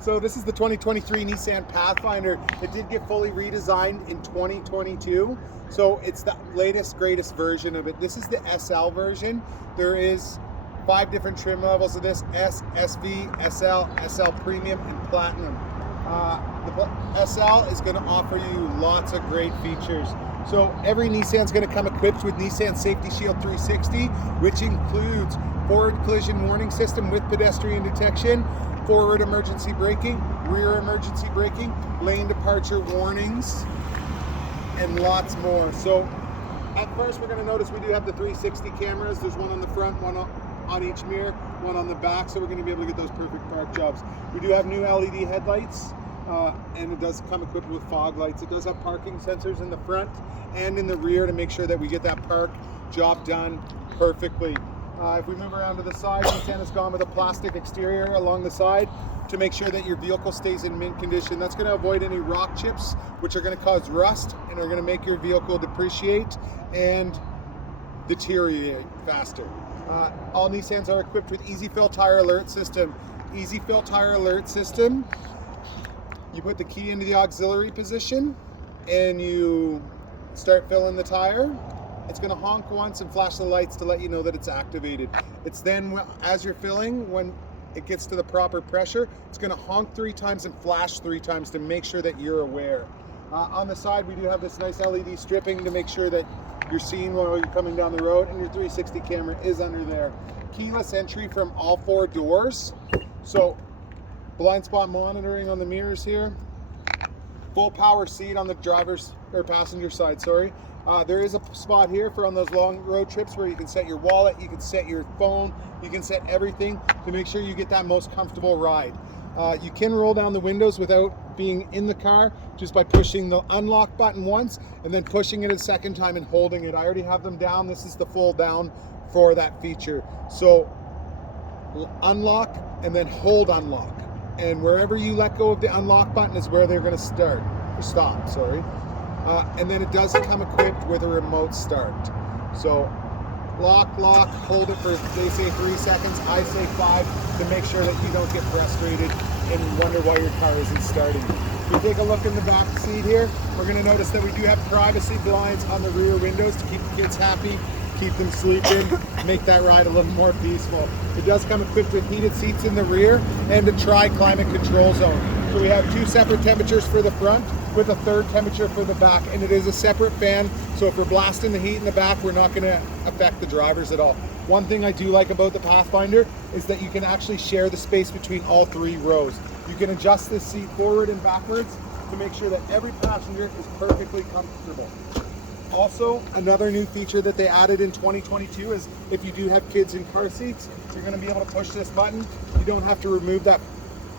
So this is the 2023 Nissan Pathfinder. It did get fully redesigned in 2022. So it's the latest, greatest version of it. This is the SL version. There is 5 different trim levels of this: S, SV, SL, SL Premium, and Platinum. The SL is going to offer you lots of great features. So every Nissan's going to come equipped with Nissan Safety Shield 360, which includes forward collision warning system with pedestrian detection, forward emergency braking, rear emergency braking, lane departure warnings, and lots more. So at first we're going to notice we do have the 360 cameras. There's one on the front, one on each mirror, one on the back, so we're going to be able to get those perfect park jobs. We do have new LED headlights, and it does come equipped with fog lights. It does have parking sensors in the front and in the rear to make sure that we get that park job done perfectly. If we move around to the side, Nissan has gone with a plastic exterior along the side to make sure that your vehicle stays in mint condition. That's going to avoid any rock chips, which are going to cause rust and are going to make your vehicle depreciate and deteriorate faster. All Nissans are equipped with Easy Fill Tire Alert System. Easy Fill Tire Alert System, you put the key into the auxiliary position and you start filling the tire. It's going to honk once and flash the lights to let you know that it's activated. It's then, as you're filling, when it gets to the proper pressure, it's going to honk 3 times and flash 3 times to make sure that you're aware. On the side, we do have this nice LED stripping to make sure that you're seen while you're coming down the road, and your 360 camera is under there. Keyless entry from all 4 doors. So blind spot monitoring on the mirrors here. Full power seat on the driver's or passenger side, sorry. There is a spot here for on those long road trips where you can set your wallet, you can set your phone, you can set everything to make sure you get that most comfortable ride. You can roll down the windows without being in the car just by pushing the unlock button once and then pushing it a second time and holding it. I already have them down. This is the full down for that feature. So unlock and then hold unlock. And wherever you let go of the unlock button is where they're going to stop, sorry. And then it does come equipped with a remote start. So lock, hold it for, they say 3 seconds, I say 5, to make sure that you don't get frustrated and wonder why your car isn't starting. If you take a look in the back seat here, we're going to notice that we do have privacy blinds on the rear windows to keep the kids happy, keep them sleeping, make that ride a little more peaceful. It does come equipped with heated seats in the rear and a tri-climate control zone. So we have 2 separate temperatures for the front with a 3rd temperature for the back, and it is a separate fan, so if we're blasting the heat in the back, we're not going to affect the drivers at all. One thing I do like about the Pathfinder is that you can actually share the space between all 3 rows. You can adjust this seat forward and backwards to make sure that every passenger is perfectly comfortable. Also, another new feature that they added in 2022 is if you do have kids in car seats, you're going to be able to push this button. You don't have to remove that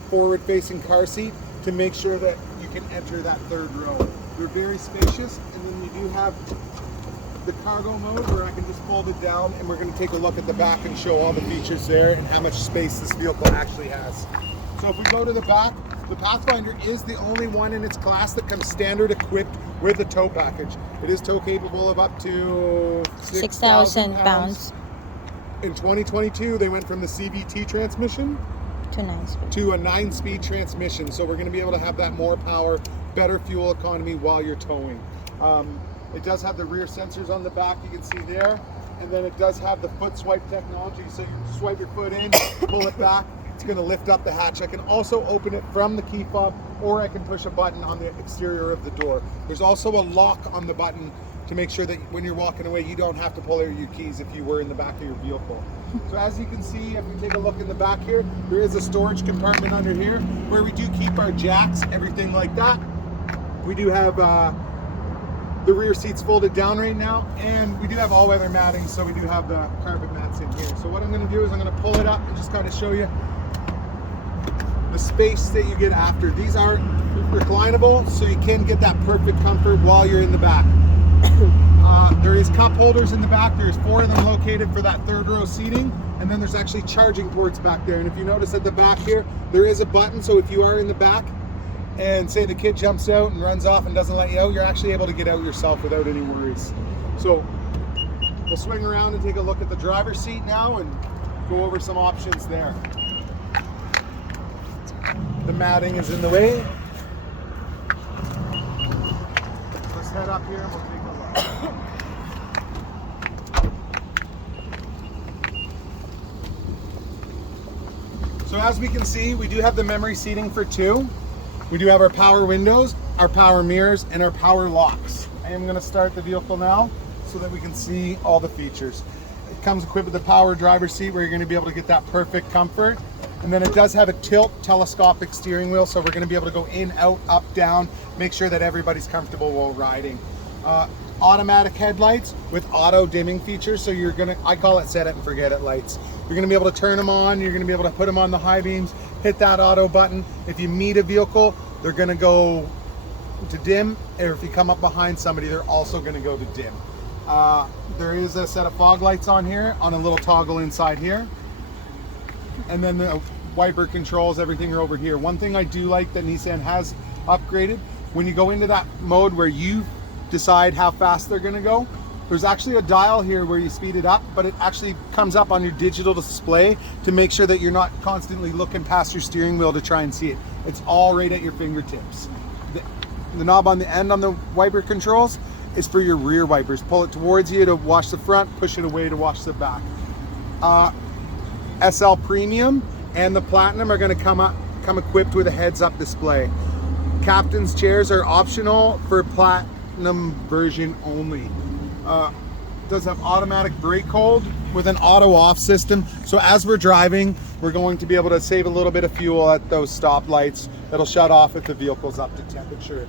forward-facing car seat to make sure that you can enter that 3rd row. They're very spacious, and then you do have the cargo mode where I can just fold it down, and we're going to take a look at the back and show all the features there and how much space this vehicle actually has. So if we go to the back, the Pathfinder is the only one in its class that comes standard equipped with a tow package. It is tow capable of up to 6,000 pounds. In 2022, they went from the CVT transmission to a 9-speed transmission. So we're going to be able to have that more power, better fuel economy while you're towing. It does have the rear sensors on the back, you can see there. And then it does have the foot swipe technology. So you swipe your foot in, pull it back, it's going to lift up the hatch. I can also open it from the key fob, or I can push a button on the exterior of the door. There's also a lock on the button to make sure that when you're walking away, you don't have to pull out your keys if you were in the back of your vehicle. So as you can see, if we take a look in the back here, there is a storage compartment under here where we do keep our jacks, everything like that. We do have the rear seats folded down right now, and we do have all-weather matting, so we do have the carpet mats in here. So what I'm going to do is I'm going to pull it up and just kind of show you the space that you get after. These are reclinable, so you can get that perfect comfort while you're in the back. There is cup holders in the back. There's 4 of them located for that 3rd row seating, and then there's actually charging ports back there. And if you notice at the back here, there is a button, so if you are in the back and say the kid jumps out and runs off and doesn't let you out, you're actually able to get out yourself without any worries. So we'll swing around and take a look at the driver's seat now and go over some options there. The matting is in the way. Let's head up here and we'll take a look. So as we can see, we do have the memory seating for 2. We do have our power windows, our power mirrors, and our power locks. I am going to start the vehicle now so that we can see all the features. It comes equipped with a power driver's seat where you're going to be able to get that perfect comfort. And then it does have a tilt telescopic steering wheel, so we're going to be able to go in, out, up, down, make sure that everybody's comfortable while riding. Automatic headlights with auto dimming features, so you're going to, I call it set it and forget it lights. You're going to be able to turn them on, you're going to be able to put them on the high beams, hit that auto button. If you meet a vehicle, they're going to go to dim, or if you come up behind somebody, they're also going to go to dim. There is a set of fog lights on here, on a little toggle inside here. And then the wiper controls, everything are over here. One thing I do like that Nissan has upgraded, when you go into that mode where you decide how fast they're going to go, there's actually a dial here where you speed it up, but it actually comes up on your digital display to make sure that you're not constantly looking past your steering wheel to try and see it. It's all right at your fingertips. The knob on the end on the wiper controls is for your rear wipers. Pull it towards you to wash the front, push it away to wash the back. SL Premium and the Platinum are going to come equipped with a heads-up display. Captain's chairs are optional for Platinum version only. Does have automatic brake hold with an auto off system, so as we're driving we're going to be able to save a little bit of fuel at those stoplights. That'll shut off if the vehicle's up to temperature.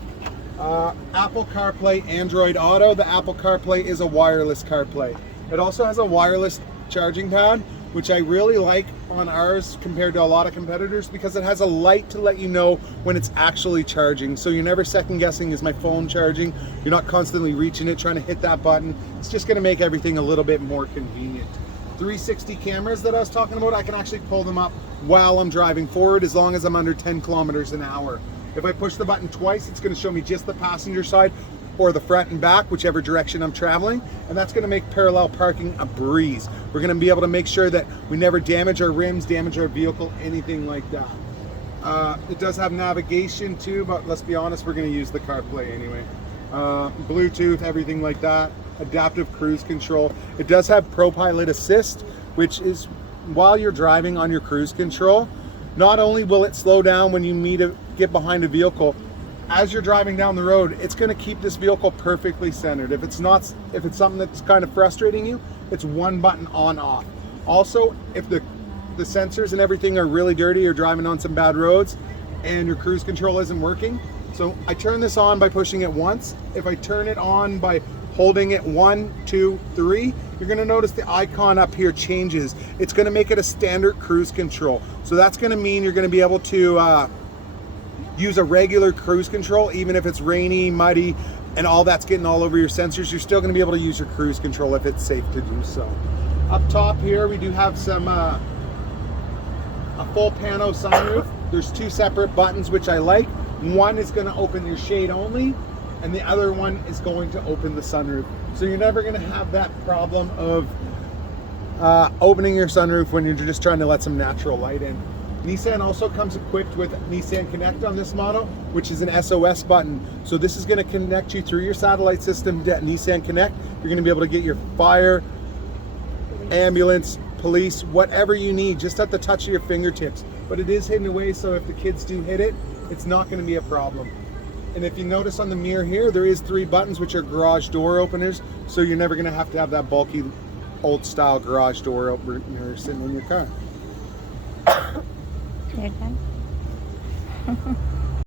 Apple CarPlay, Android Auto. The Apple CarPlay is a wireless CarPlay. It also has a wireless charging pad, which I really like on ours compared to a lot of competitors, because it has a light to let you know when it's actually charging. So you're never second guessing, is my phone charging? You're not constantly reaching it, trying to hit that button. It's just gonna make everything a little bit more convenient. 360 cameras that I was talking about, I can actually pull them up while I'm driving forward as long as I'm under 10 kilometers an hour. If I push the button twice, it's gonna show me just the passenger side or the front and back, whichever direction I'm traveling, and that's going to make parallel parking a breeze. We're going to be able to make sure that we never damage our rims, damage our vehicle, anything like that. It does have navigation too, but let's be honest, we're going to use the CarPlay anyway. Bluetooth, everything like that. Adaptive cruise control. It does have ProPilot Assist, which is while you're driving on your cruise control, not only will it slow down when you get behind a vehicle, as you're driving down the road, it's going to keep this vehicle perfectly centered. If it's something that's kind of frustrating you, it's one button on off. Also, if the sensors and everything are really dirty or driving on some bad roads and your cruise control isn't working, so I turn this on by pushing it once. If I turn it on by holding it 1, 2, 3, you're going to notice the icon up here changes. It's going to make it a standard cruise control. So that's going to mean you're going to be able to use a regular cruise control, even if it's rainy, muddy, and all that's getting all over your sensors. You're still going to be able to use your cruise control if it's safe to do so. Up top here, we do have some a full pano sunroof. There's 2 separate buttons, which I like. One is going to open your shade only, and the other one is going to open the sunroof. So you're never going to have that problem of opening your sunroof when you're just trying to let some natural light in. Nissan also comes equipped with Nissan Connect on this model, which is an SOS button. So this is going to connect you through your satellite system to Nissan Connect. You're going to be able to get your fire, ambulance, police, whatever you need, just at the touch of your fingertips. But it is hidden away, so if the kids do hit it, it's not going to be a problem. And if you notice on the mirror here, there is 3 buttons, which are garage door openers. So you're never going to have that bulky, old style garage door opener sitting in your car. You're done?